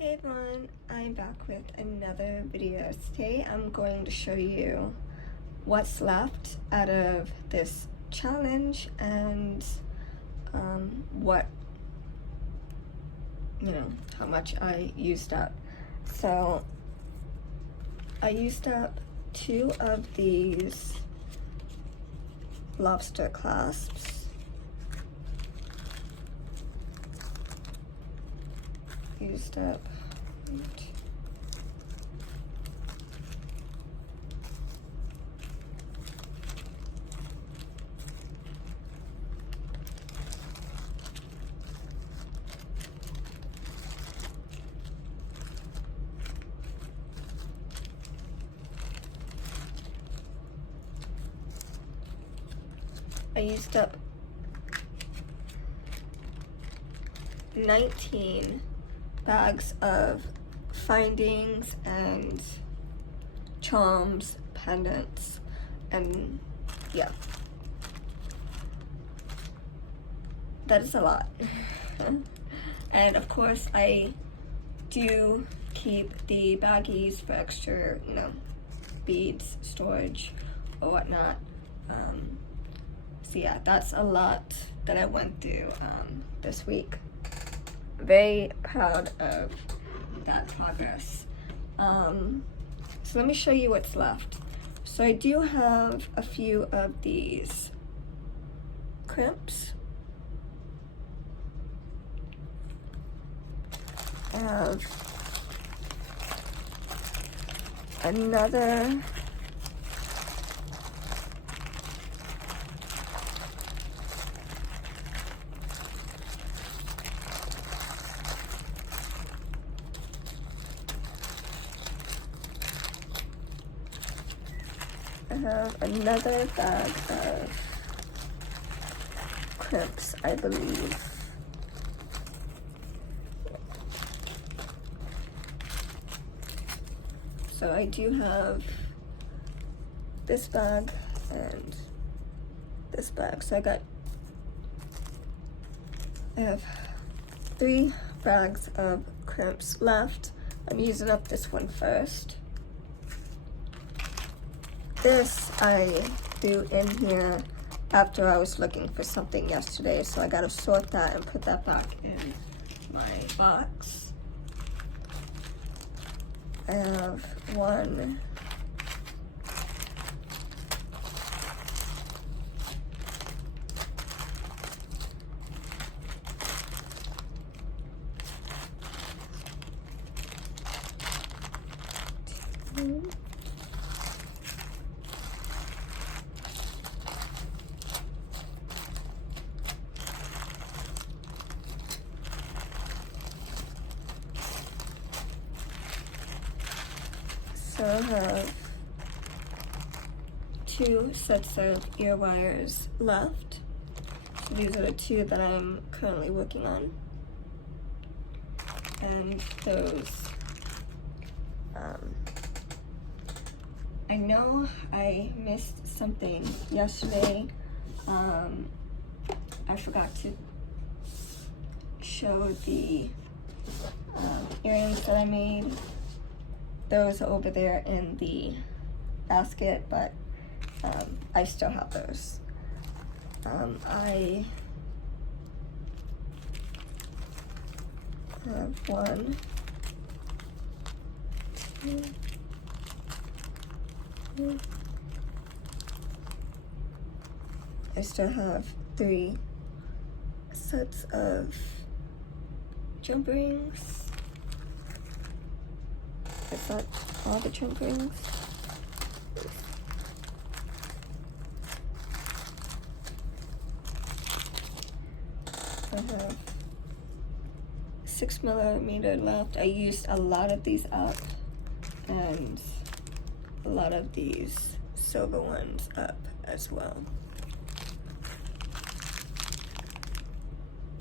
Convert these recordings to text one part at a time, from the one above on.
Hey everyone, I'm back with another video. Today I'm going to show you what's left out of this challenge and what, how much I used up. So I used up 2 of these lobster clasps. Used up I used up 19 bags of findings and charms, pendants, and yeah, that is a lot. And of course I do keep the baggies for extra, beads, storage, or whatnot. So yeah, that's a lot that I went through this week. Very proud of that progress. So let me show you what's left. So I do have a few of these crimps. I have another bag of crimps, I believe. So I do have this bag and this bag. So I have 3 bags of crimps left. I'm using up this one first. This I threw in here after I was looking for something yesterday, so I gotta sort that and put that back in my box. I have one two, so I have 2 sets of ear wires left. So these are the 2 that I'm currently working on. And those, I know I missed something yesterday. I forgot to show the earrings that I made. Those are over there in the basket, but I still have those. I have 1, 2, 3. I still have 3 sets of jump rings. Is that all the jump rings? I have 6mm left. I used a lot of these up and a lot of these silver ones up as well.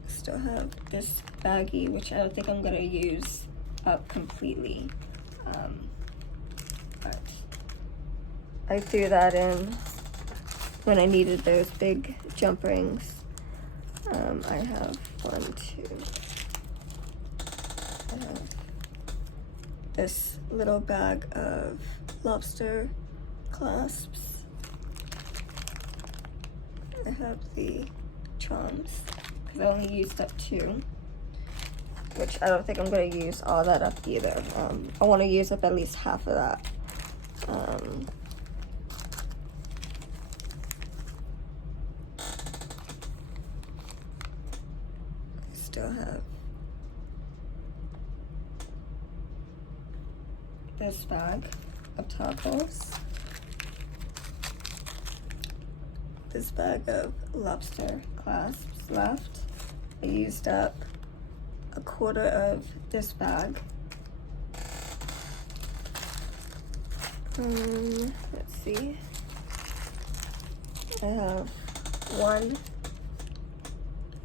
Still have this baggie, which I don't think I'm gonna use up completely. But I threw that in when I needed those big jump rings. I have 1, 2, I have this little bag of lobster clasps. I have the charms, because I only used up 2, which I don't think I'm going to use all that up either. I want to use up at least half of that. I still have this bag of tacos, this bag of lobster clasps left. I used up a quarter of this bag. Let's see. I have 1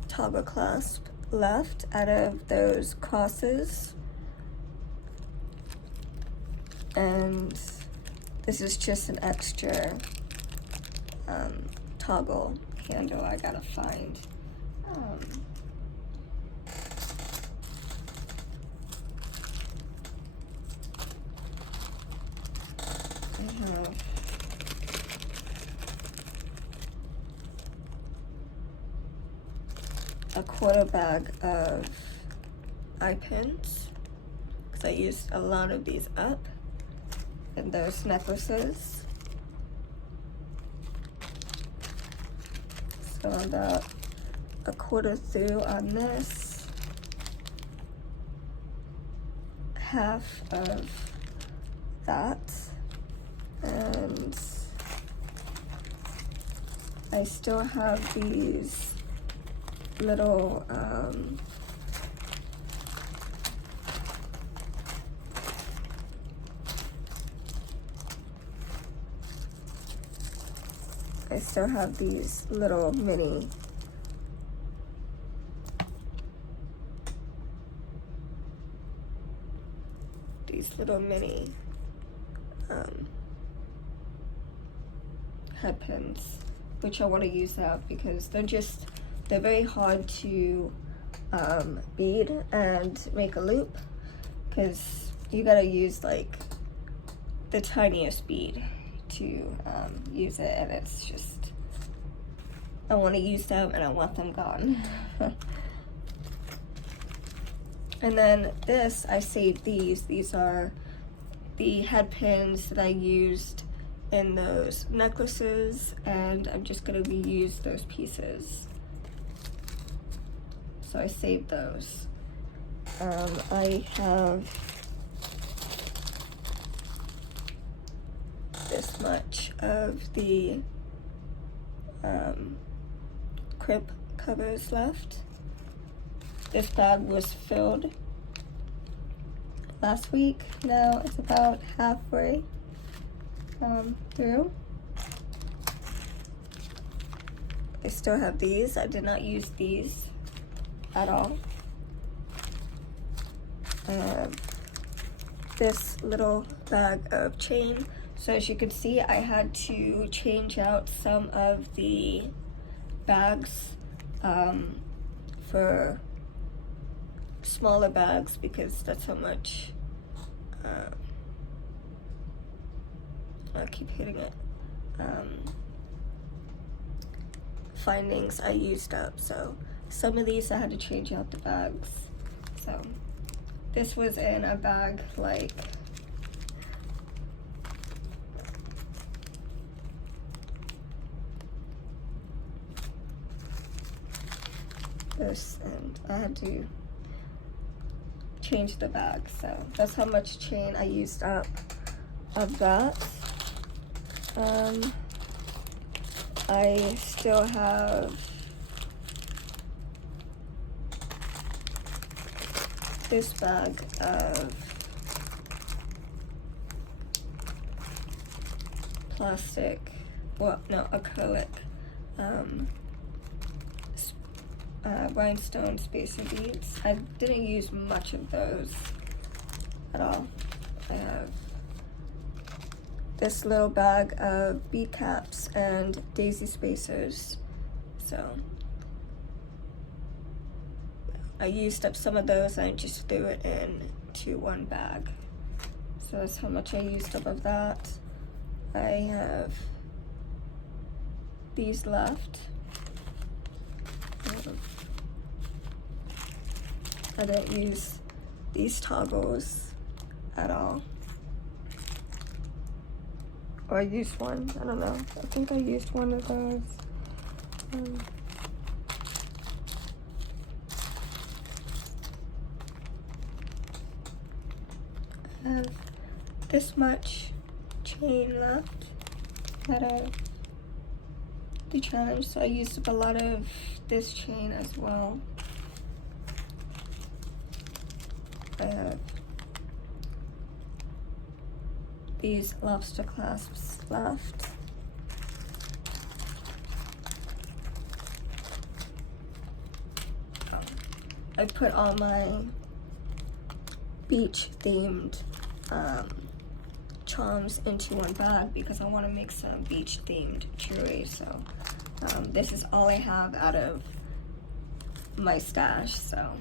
toggle clasp left out of those crosses. And this is just an extra toggle handle I gotta find. I have a quarter bag of eye pins, because I used a lot of these up. And those necklaces. So I'm about a quarter through on this. Half of that. And I still have these little I still have these little mini head pins, which I want to use out because they're very hard to bead and make a loop, because you gotta use like the tiniest bead to use it, and it's just, I want to use them and I want them gone. And then this, I saved these are the head pins that I used in those necklaces, and I'm just going to reuse those pieces, so I saved those. I have this much of the crib covers left. This bag was filled last week. Now it's about halfway through. I still have these. I did not use these at all. This little bag of chain. So as you can see, I had to change out some of the bags for smaller bags, because that's how much, I keep hitting it, findings I used up. So some of these I had to change out the bags. So this was in a bag like this, and I had to change the bag. So that's how much chain I used up of that. I still have this bag of plastic, well, no, acrylic rhinestone spacer beads. I didn't use much of those at all. I have this little bag of bead caps and daisy spacers. So I used up some of those and just threw it into one bag. So that's how much I used up of that. I have these left. I didn't use these toggles at all. Or I used one, I don't know. I think I used one of those. I have this much chain left that I've decharged, so I used up a lot of this chain as well. I have these lobster clasps left. I put all my beach themed charms into one bag because I want to make some beach themed jewelry. So this is all I have out of my stash, so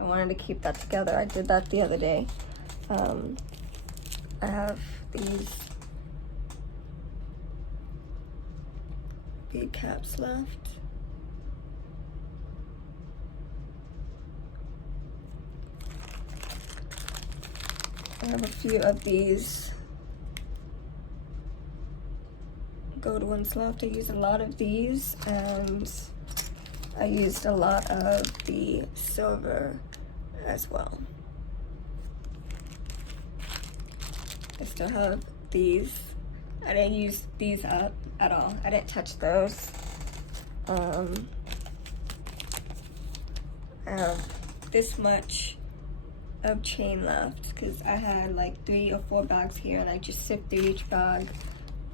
I wanted to keep that together. I did that the other day. I have these bead caps left. I have a few of these gold ones left. I used a lot of these, and I used a lot of the silver as well. I still have these. I didn't use these up at all. I didn't touch those. I have this much of chain left because I had like 3 or 4 bags here, and I just sift through each bag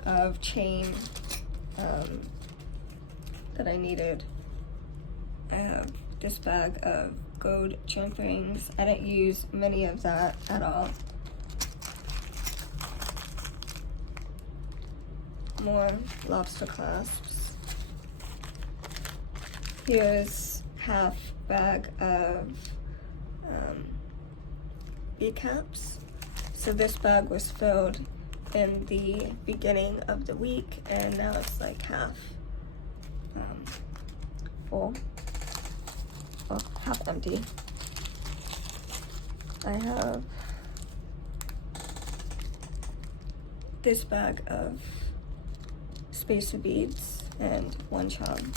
of chain that I needed. I have this bag of gold jump rings. I didn't use many of that at all. More lobster clasps. Here's half bag of bead caps. So this bag was filled in the beginning of the week, and now it's like half full, well, half empty. I have this bag of spacer beads and 1 charm.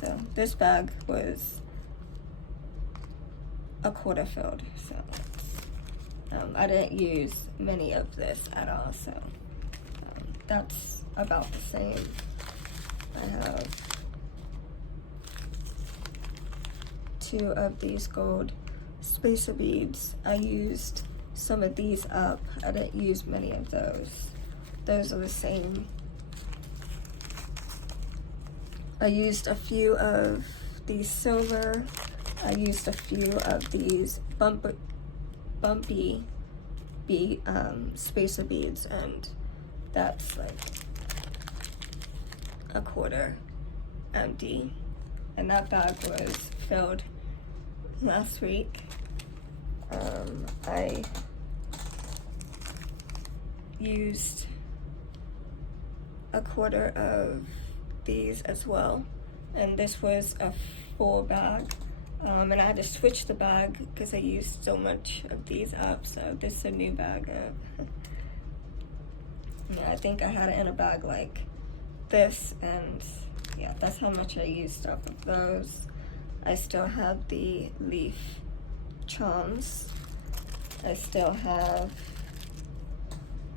So this bag was a quarter filled, so I didn't use many of this at all, so that's about the same. I have 2 of these gold spacer beads. I used some of these up. I didn't use many of those. Those are the same. I used a few of these silver. I used a few of these bumpy bead, spacer beads, and that's like a quarter empty. And that bag was filled last week. I used a quarter of these as well, and this was a full bag. And I had to switch the bag because I used so much of these up, so this is a new bag of, yeah, I think I had it in a bag like this, and yeah, that's how much I used up of those. I still have the leaf charms. I still have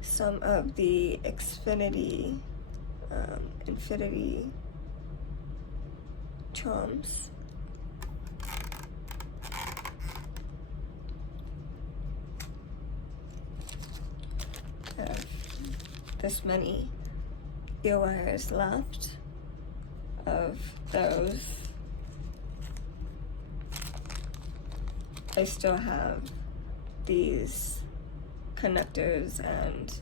some of the infinity charms. I have this many ear wires left of those. I still have these connectors and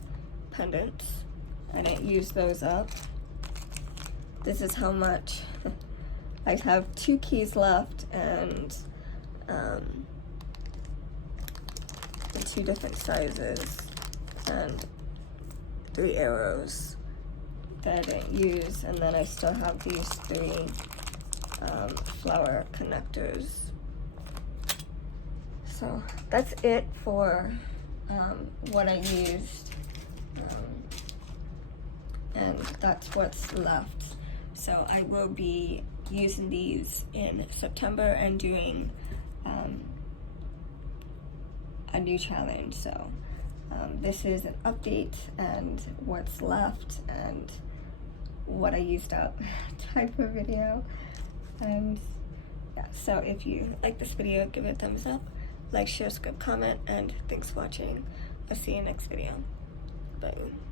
pendants. I didn't use those up. This is how much. I have 2 keys left, and 2 different sizes and 3 arrows that I didn't use, and then I still have these 3 flower connectors. So that's it for what I used, and that's what's left. So I will be using these in September and doing a new challenge. So this is an update and what's left and what I used up type of video. And yeah, so if you like this video, give it a thumbs up, like, share, subscribe, comment, and thanks for watching. I'll see you next video. Bye.